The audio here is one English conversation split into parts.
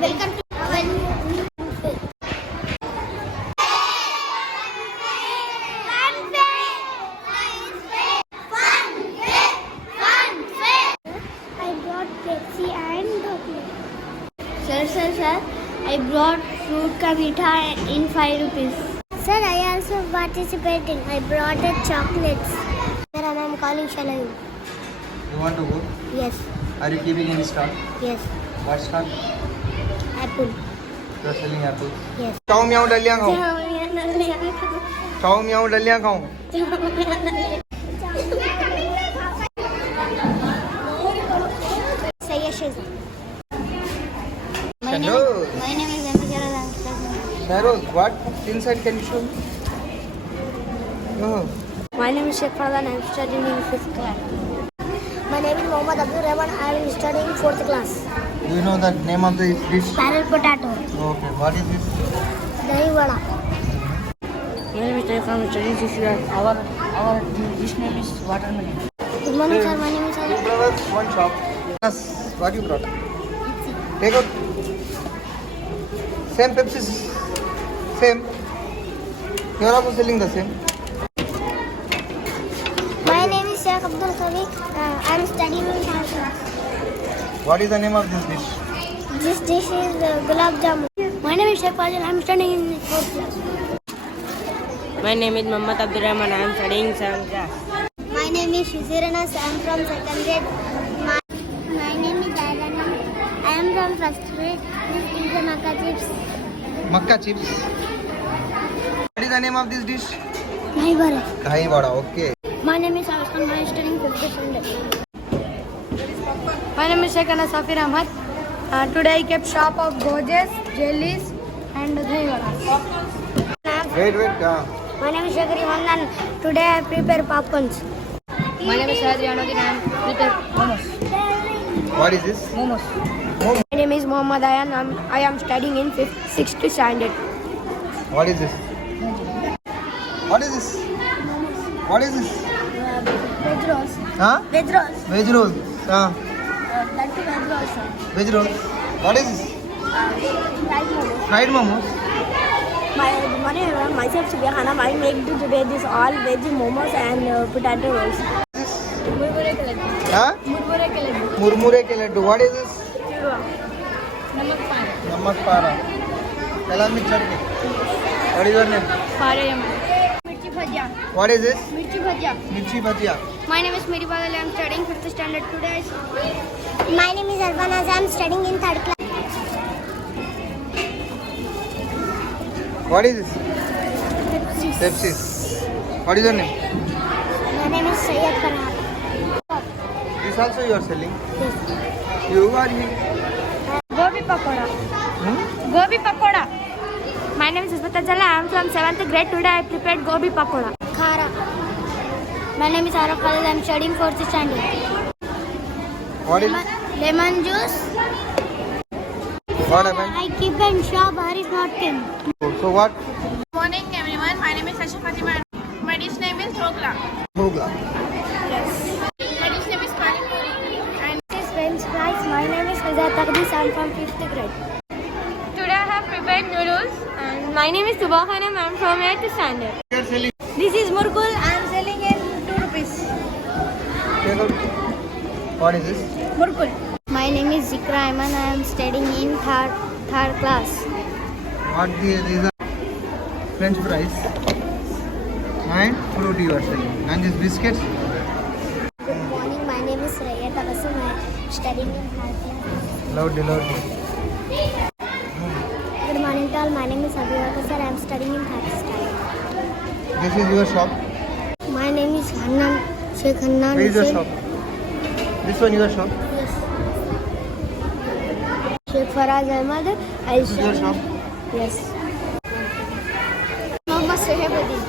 Welcome to our new film. I brought Pepsi and chocolate. Sir, I brought fruit ka meetha in 5 rupees. Sir, I also participating. I brought the chocolates. Sir, I am calling Shalayu. You want to go? Yes. Are you keeping any stock? Yes. What stock? Apple. You are selling apples. Yes. Chow meow daliya खाऊं. Chow meow daliya खाऊं. Say yes, Shizu. My Hello. name is Ambikara. Shahrukh, what inside can you show me? Oh. My name is Sheikh Farhan. I am studying in 5th class. My name is Mohammad Abdul Rahman. I am studying 4th class. Do you know the name of the dish? Parrot potato. Okay. What is this? Dahi vada. My name is Tayyib. I am studying 6th class. Our dish name is watermelon. Good morning, sir. My name is Two Arun. brothers, one shop. Yes. What you brought? Take out. Same Pepsi. Same. You are also selling the same. My name is Sheikh Abdul Khalid. I am studying in 3rd class. What is the name of this dish? This dish is gulab jamun. My name is Sheikh Fazil. I am studying in 4th class. My name is Muhammad Abdul Rahman. I am studying 7th class. My name is Shuziranas. I am from 2nd grade. My name is Aidana. I am from 1st grade. This is the Makka chips. Makka chips. What is the name of this dish? Nahi bare. Dahi vada. Okay. My name is Avaskan. I am studying 5th standard. My name is Sheikh Safir Ahmad. Today I kept shop of gojes, jellies and dahi vada. Wait. My name is Shakari Mandan. Today I prepare popcorns. My name is Sadri Anodin. I am prepare momos. What is this? Momos. My name is Muhammad Ayan. I am studying in 6th standard. What is this? What is this? What is this? Veg rolls. Huh? Veg rolls. Veg roll. That is veg rolls. Veg roll. What is this? Fried momos. Fried momos. Good morning everyone. Myself Subia Khanam. I make today this all veg momos and potato rolls. Murmure ke laddu. Huh? Murmure ke laddu. Murmure ke laddu. What is this? Namak pan. Namak para. Tell me chutney. What is your name? Parayam. Mirchi bhajia. What is this? Mirchi bhajia. Mirchi bhajia. My name is Miri Badal. I am studying 5th standard. Today My name is Arbanaz. I am studying in 3rd class. What is this? Pepsi. What is your name? My name is Sayyid Farhan. This also you are selling? Yes. You are here? gobi pakoda. Gobi pakoda. My name is Ismat Jalla. I am from 7th grade. Today I prepared gobi pakoda. Khara. My name is Araf Khalil. I am studying 4th standard. What is Lemon juice. What happened? I keep in shop. Hari is not came. So what? Good morning everyone. My name is Asha Fatima. My dish name is dhokla. Hoga. My dish name is Carnival. And This is French fries. My name is Fiza Taqdis. I am from 5th grade. today I have prepared noodles. And my name is Subha Khanam. I am from 8th standard. You are selling. This is Murkul. I am selling in 2 rupees. Take out. What is this? Murkul. My name is Zikra Ayman. I am studying in 3rd class. What these are? French fries. And fruit you are selling. And these biscuits. Good morning. My name is Raya Tabassum. I am studying in 3rd class. Loudly. Good morning to all. My name is Abhivaka sir. I am studying in 3rd standard. This is your shop. My name is Hannan Sheikh Hannan. Where is your Hussain. shop? This one your shop. Yes. Sheikh Faraz Ahmad. I This is your shop. Yes. Mohammad Sohebuddin.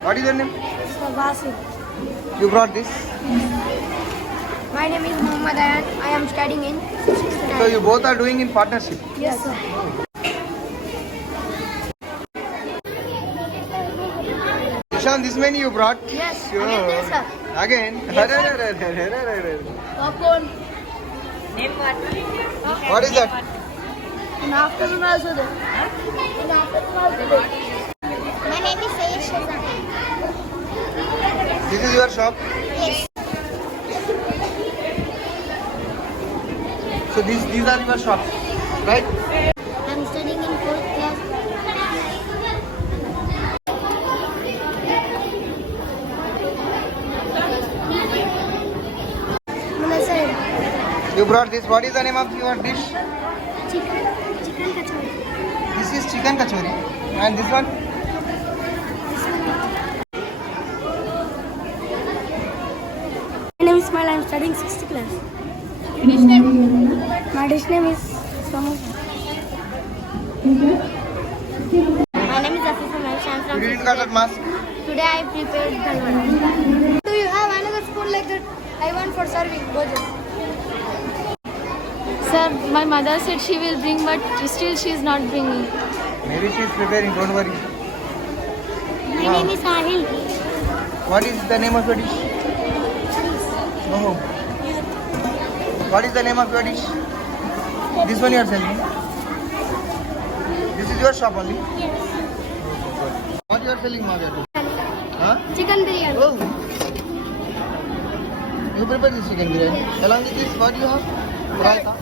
What is your name? Sabasi. You brought this. My name is Muhammad Ayan. I am studying in 6th standard. So you both are doing in partnership. Yes, sir. Ishan, this many you brought? Yes. Sure. Again this, sir. Again? Popcorn. What is that? In afternoon also there. In afternoon also there. My name is Sayed Shazan. This is your shop? Yes. So these are your shops, right? I'm studying in 4th class. You brought this. What is the name of your dish? Chicken kachori. This is chicken kachori. And this one? My name is Ismail. I'm studying 6th class. My dish name is samosa. My name is Afifa Maish. I'm from You didn't got that mask? Today I prepared halwa. Do you have another spoon like that? I want for serving. Bhojan. Sir, my mother said she will bring, but still she is not bringing. Maybe she is preparing, don't worry. My name is Sahil. What is the name of your dish? No. What is the name of your dish? This one you are selling? This is your shop only? Yes. What you are selling, mother? Huh? Chicken biryani. Oh. You prepare this chicken biryani. Along with this, what do you have? Raita.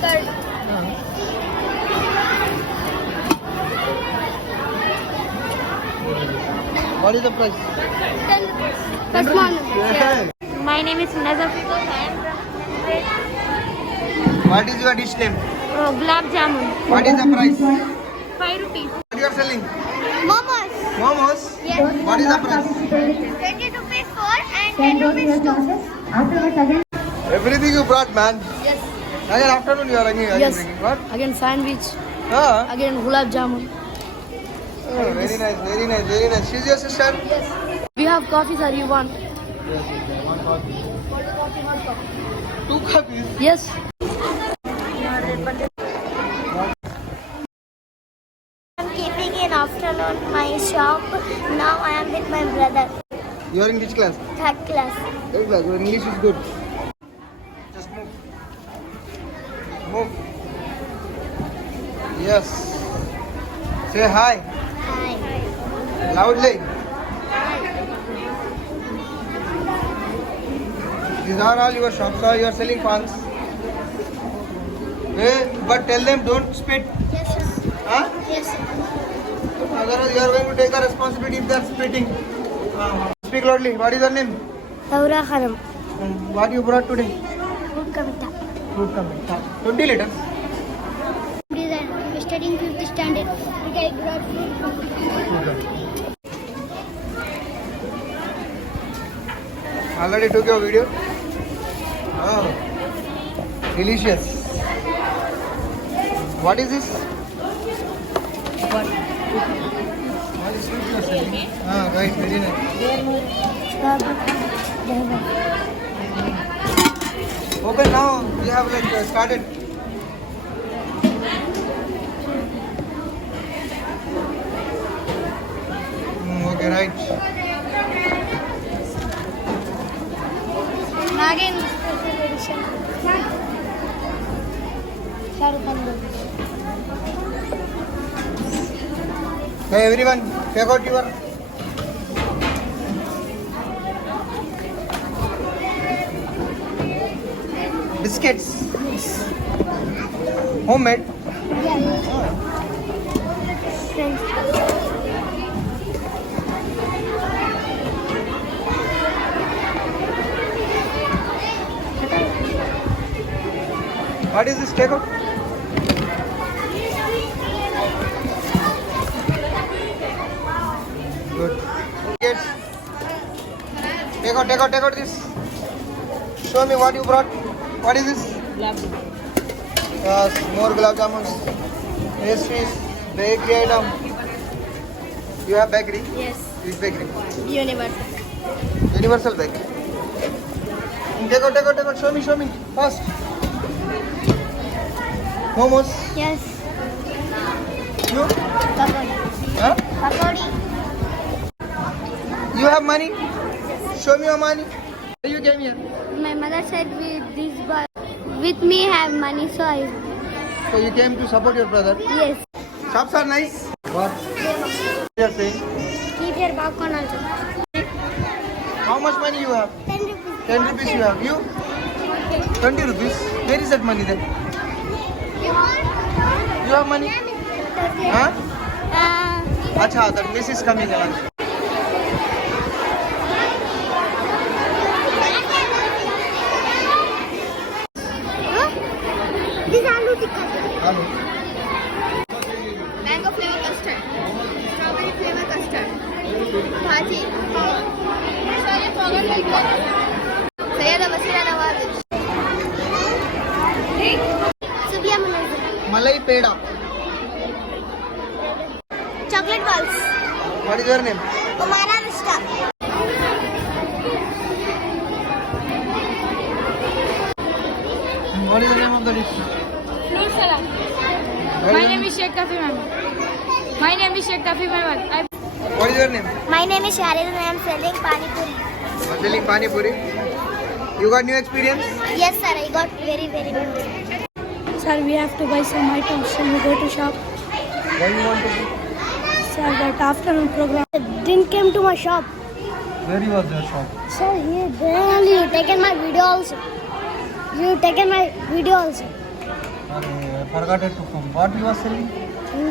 Curd. What is the price? 10 rupees. First morning. Yeah. My name is Nazafifa. I am from What is your dish name? Gulab Jamun. What is the price? 5 rupees. What you are selling? Momos. Momos? Yes. What is the price? 20 rupees 4 and 10 rupees 2. Everything you brought, man. Yes. Again afternoon you are again Yes. bringing. What? Again sandwich. Ah. Again gulab jamun. Oh, very nice, very nice, very nice. She's your sister? Yes. We have coffee, sir. You want? Yes, yes, I want coffee. 2 coffees? Yes. I'm keeping in afternoon my shop. Now I am with my brother. You are in which class? 3rd class. 3rd class. Your English is good. Just move. Move. Yes. Say hi. Hi. Loudly. These are all your shops. You are selling pans. Hey, but tell them don't spit. Yes, sir. Huh? Yes, sir. Otherwise, you are going to take a responsibility if they are spitting. Speak loudly. What is your name? Taura Khanam. What you brought today? Food Kavita. Fruit kamita. 20 liters. Design. I'm studying 5th standard. Okay, I brought food. Already took your video. Oh, delicious. What is this? What is this? Ah, right, very nice. Open now. We have started. Okay, right. Again, special edition. Shahrukh Khan. Hey everyone, check out your biscuits. Homemade. What is this? Take out. Good. Yes. Take out this. Show me what you brought. What is this? Yes, more gulab jamuns. Pastries, bakery item. You have bakery? Yes. Which bakery? Universal. Universal bakery. Take out. Show me. Fast. Momos. Yes. You? Pakodi. Huh? Pakodi. You have money? Show me your money. Why you came here? My mother said with me have money, so I. So you came to support your brother. Yes. Shops are nice. What? You are saying? Keep your popcorn also. How much money you have? 10 rupees. 10 rupees you have. You? 20 rupees. Where is that money then? You have money? Huh? Acha, that miss is coming along. This aloo tikka. Hello. Mango flavor custard. Strawberry flavor custard. Bhaji. Sayyada Basira Nawaz. Subia Munazir. Malai peda. Chocolate balls. What is your name? Kumara Vista. What is the name of the dish? Noor Salam. My name is Sheikh Tafi Mehmet. My name is Sheikh Tafi Mehmet. What is your name? My name is Sharid and I am selling Pani Puri. Selling Pani Puri. You got new experience? Yes, sir. I got very good. Sir, we have to buy some items. Shall we go to shop? Why you want to do? Sir, that afternoon program. Didn't come to my shop. Where was your shop? Sir, here barely you taken my video also. You taken my video also. I forgot it to come. What you are selling?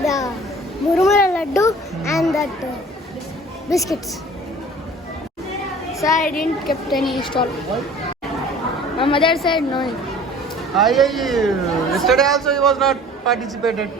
The Murumara laddu and that biscuits. Sir, I didn't kept any stall. What? My mother said no. Yesterday also he was not participated.